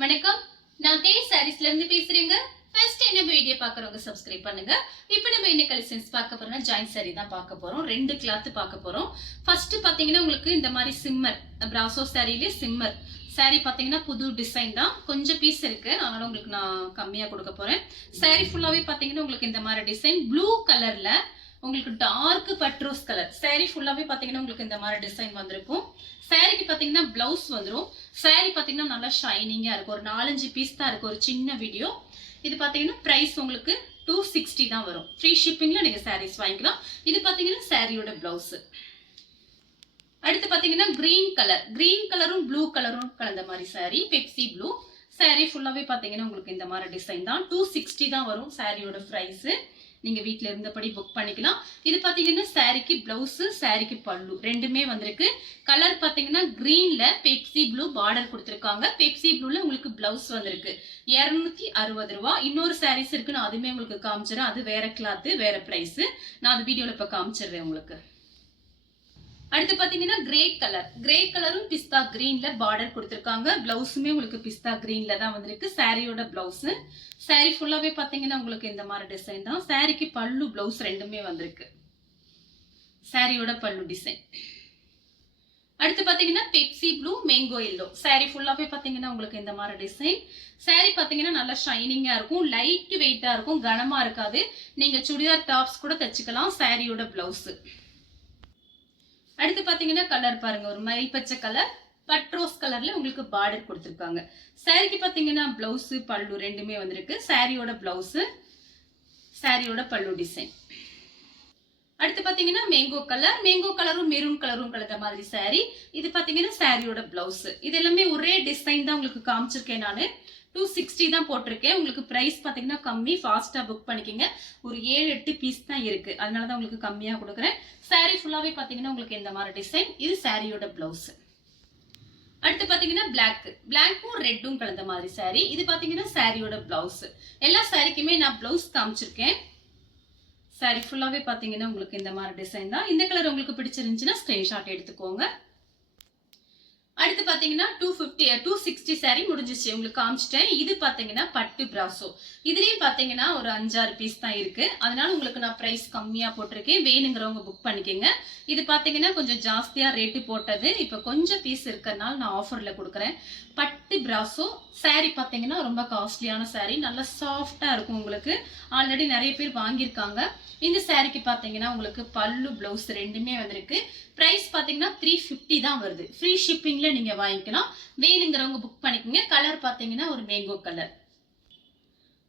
வணக்கம், நான் கே சாரீஸ்ல இருந்து பேசுறேங்க. ஃபர்ஸ்ட் என்ன வீடியோ பாக்குறவங்க சப்ஸ்கிரைப் பண்ணுங்க. இப்போ நம்ம என்ன கலெக்ஷன்ஸ் பார்க்க போறோம்னா ஜாயிண்ட் சாரி தான் பார்க்க போறோம். ரெண்டு கிளாத் பார்க்க போறோம். ஃபர்ஸ்ட் பாத்தீங்கன்னா உங்களுக்கு இந்த மாதிரி சிம்மர் பிராசோ சாரியிலே சிம்மர் சாரி பாத்தீங்கன்னா புது டிசைன் தான். கொஞ்சம் பீஸ் இருக்கு, அதனால உங்களுக்கு நான் கம்மியா கொடுக்க போறேன். சாரி ஃபுல்லாவே பாத்தீங்கன்னா உங்களுக்கு இந்த மாதிரி டிசைன் ப்ளூ கலர்ல உங்களுக்கு டார்க் பட்ரோஸ் கலர் சாரி ஃபுல்லாவே பாத்தீங்கன்னா உங்களுக்கு இந்த மாதிரி டிசைன் வந்திருக்கும். சாரிக்கு பாத்தீங்கன்னா பிளவுஸ் வந்துடும். சாரி பாத்தீங்கன்னா நல்லா ஷைனிங்கா இருக்கும். ஒரு 4-5 பீஸ் தான் இருக்கு. ஒரு சின்ன வீடியோ. இது பாத்தீங்கன்னா பிரைஸ் உங்களுக்கு 260 தான் வரும். ஃப்ரீ ஷிப்பிங்ல நீங்க சாரீஸ் வாங்கிக்கலாம். இது பாத்தீங்கன்னா சாரியோட பிளவுஸ். அடுத்து பாத்தீங்கன்னா கிரீன் கலரும் ப்ளூ கலரும் கலந்த மாதிரி சாரி, பெப்சி ப்ளூ சாரி ஃபுல்லாவே பாத்தீங்கன்னா உங்களுக்கு இந்த மாதிரி டிசைன் தான். 260 தான் வரும் சாரியோட பிரைஸ். நீங்க வீட்ல இருந்தபடி புக் பண்ணிக்கலாம். இது பாத்தீங்கன்னா சாரிக்கு பிளவுஸ், சாரிக்கு பல்லு ரெண்டுமே வந்திருக்கு. கலர் பாத்தீங்கன்னா கிரீன்ல பெப்சி ப்ளூ பார்டர் கொடுத்திருக்காங்க. பெப்சி ப்ளூல உங்களுக்கு பிளவுஸ் வந்திருக்கு. 260 ரூபாய். இன்னொரு சாரீஸ் இருக்கு, நான் அதுமே உங்களுக்கு காமிச்சிடறேன். அது வேற கிளாத், வேற பிரைஸ். நான் அது வீடியோல இப்ப காமிச்சிடுறேன் உங்களுக்கு. அடுத்து பாத்தீங்கன்னா கிரே கலரும் பிஸ்தா கிரீன்ல பார்டர் கொடுத்திருக்காங்க. பிளவுஸுமே உங்களுக்கு பிஸ்தா கிரீன்ல தான் வந்திருக்கு. சாரியோட பிளவுஸ். சாரி ஃபுல்லாவே பாத்தீங்கன்னா உங்களுக்கு இந்த மாதிரி டிசைன் தான். சாரிக்கு பல்லு பிளவுஸ் ரெண்டுமே வந்திருக்கு. சாரியோட பல்லு டிசைன். அடுத்து பாத்தீங்கன்னா Pepsi blue mango yellow sorry ஃபுல்லாவே பாத்தீங்கன்னா உங்களுக்கு இந்த மாதிரி டிசைன். சாரி பாத்தீங்கன்னா நல்லா ஷைனிங்கா இருக்கும், லைட் வெயிட்டா இருக்கும், கனமா இருக்காது. நீங்க சுடிதார் டாப்ஸ் கூட தச்சுக்கலாம். சாரியோட பிளவுஸ். அடுத்து பாத்தீங்கன்னா கலர் பாருங்க, ஒரு மயில் பச்சை கலர் பட்ரோஸ் கலர்ல உங்களுக்கு பார்டர் கொடுத்திருக்காங்க. சாரிக்கு பாத்தீங்கன்னா பிளவுஸ் பல்லு ரெண்டுமே வந்திருக்கு. சாரியோட பிளவுஸ், சாரியோட பல்லு டிசைன். அடுத்து பாத்தீங்கன்னா மேங்கோ கலரும் மெரூன் கலரும் கலந்த மாதிரி சாரி. இது பாத்தீங்கன்னா சாரியோட பிளவுஸ். இது எல்லாமே ஒரே டிசைன் தான் உங்களுக்கு காமிச்சிருக்கேன் நானு. 260 தான் போட்டிருக்கேன். உங்களுக்கு பிரைஸ் பாத்தீங்கன்னா கம்மி, ஃபாஸ்டா புக் பண்ணிக்கங்க. ஒரு 7-8 பீஸ் தான் இருக்கு, அதனாலதான் உங்களுக்கு கம்மியா கொடுக்குறேன். சாரி ஃபுல்லாவே பாத்தீங்கன்னா உங்களுக்கு இந்த மாதிரி டிசைன். இது சாரியோட பிளவுஸ். அடுத்து பாத்தீங்கன்னா பிளாக்கும் ரெட்டும் கலந்த மாதிரி சாரி. இது பாத்தீங்கன்னா சாரியோட பிளவுஸ். எல்லா சாரிக்குமே நான் பிளவுஸ் காமிச்சிருக்கேன். சாரி ஃபுல்லாவே பாத்தீங்கன்னா உங்களுக்கு இந்த மாதிரி டிசைன் தான். இந்த கலர் உங்களுக்கு பிடிச்சிருந்துச்சுன்னா ஸ்கிரீன்ஷாட் எடுத்துக்கோங்க. அடுத்து பாத்தீங்கன்னா 260 சாரி முடிஞ்சிச்சு, உங்களுக்கு காமிச்சிட்டேன். இது பாத்தீங்கன்னா பட்டு பிராசோ. இதுலயும் பாத்தீங்கன்னா ஒரு 5-6 பீஸ் தான் இருக்கு, அதனால உங்களுக்கு நான் பிரைஸ் கம்மியா போட்டிருக்கேன். வேணுங்கிறவங்க புக் பண்ணிக்கோங்க. இது பாத்தீங்கன்னா கொஞ்சம் ஜாஸ்தியா ரேட்டு போட்டது, இப்ப கொஞ்சம் பீஸ் இருக்கறனால நான் ஆஃபர்ல கொடுக்குறேன். பட்டு பிராசோ சாரி பாத்தீங்கன்னா ரொம்ப காஸ்ட்லியான சாரி, நல்லா சாஃப்டா இருக்கும். உங்களுக்கு ஆல்ரெடி நிறைய பேர் வாங்கியிருக்காங்க. இந்த சாரிக்கு பாத்தீங்கன்னா உங்களுக்கு பல்லு பிளவுஸ் ரெண்டுமே வந்திருக்கு. பிரைஸ் பாத்தீங்கன்னா 350 தான் வருது. ஃப்ரீ ஷிப்பிங்ல நீங்க வாங்கிக்கலாம். வேணுங்கிறவங்க புக் பண்ணிக்கோங்க. கலர் பாத்தீங்கன்னா ஒரு மேங்கோ கலர்.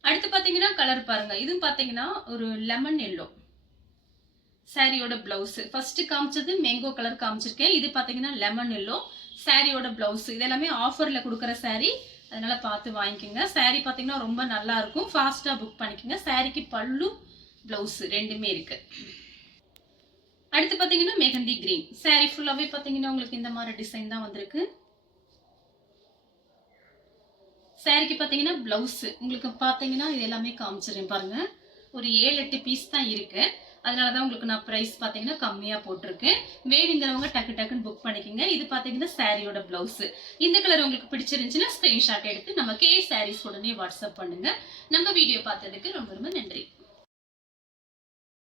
அடுத்து பாத்தீங்கன்னா கலர் பாருங்க, இது பாத்தீங்கன்னா ஒரு லெமன் எல்லோ சாரியோட பிளவுஸ். ஃபர்ஸ்ட் காமிச்சது மேங்கோ கலர் காமிச்சிருக்கேன். இது பாத்தீங்கன்னா லெமன் எல்லோ சாரியோட பிளவுஸ். இதெல்லாமே ஆஃபர்ல கொடுக்குற சாரி, அதனால பார்த்து வாங்கிக்கோங்க. சாரி பாத்தீங்கன்னா ரொம்ப நல்லா இருக்கும், ஃபாஸ்டா புக் பண்ணிக்கோங்க. சாரிக்கு பல்லு பிளவுஸ் ரெண்டுமே இருக்கு. அடுத்து பாத்தீங்கன்னா மெஹந்தி கிரீன் சாரி ஃபுல்லாவே பாத்தீங்கன்னா உங்களுக்கு இந்த மாதிரி டிசைன் தான் வந்திருக்கு. சாரிக்கு பாத்தீங்கன்னா பிளவுஸ் உங்களுக்கு பாத்தீங்கன்னா இது எல்லாமே காமிச்சிருக்கேன் பாருங்க. ஒரு 7-8 பீஸ் தான் இருக்கு, அதனாலதான் உங்களுக்கு நான் பிரைஸ் பாத்தீங்கன்னா கம்மியா போட்டிருக்கேன். வேணுங்கிறவங்க டக்குன்னு புக் பண்ணிக்கோங்க. இது பாத்தீங்கன்னா சாரியோட பிளவுஸ். இந்த கலர் உங்களுக்கு பிடிச்சிருந்துச்சுன்னா ஸ்கிரீன்ஷாட் எடுத்து நம்ம கே சாரீஸ் உடனே வாட்ஸ்அப் பண்ணுங்க. நம்ம வீடியோ பார்த்ததுக்கு ரொம்ப ரொம்ப நன்றி.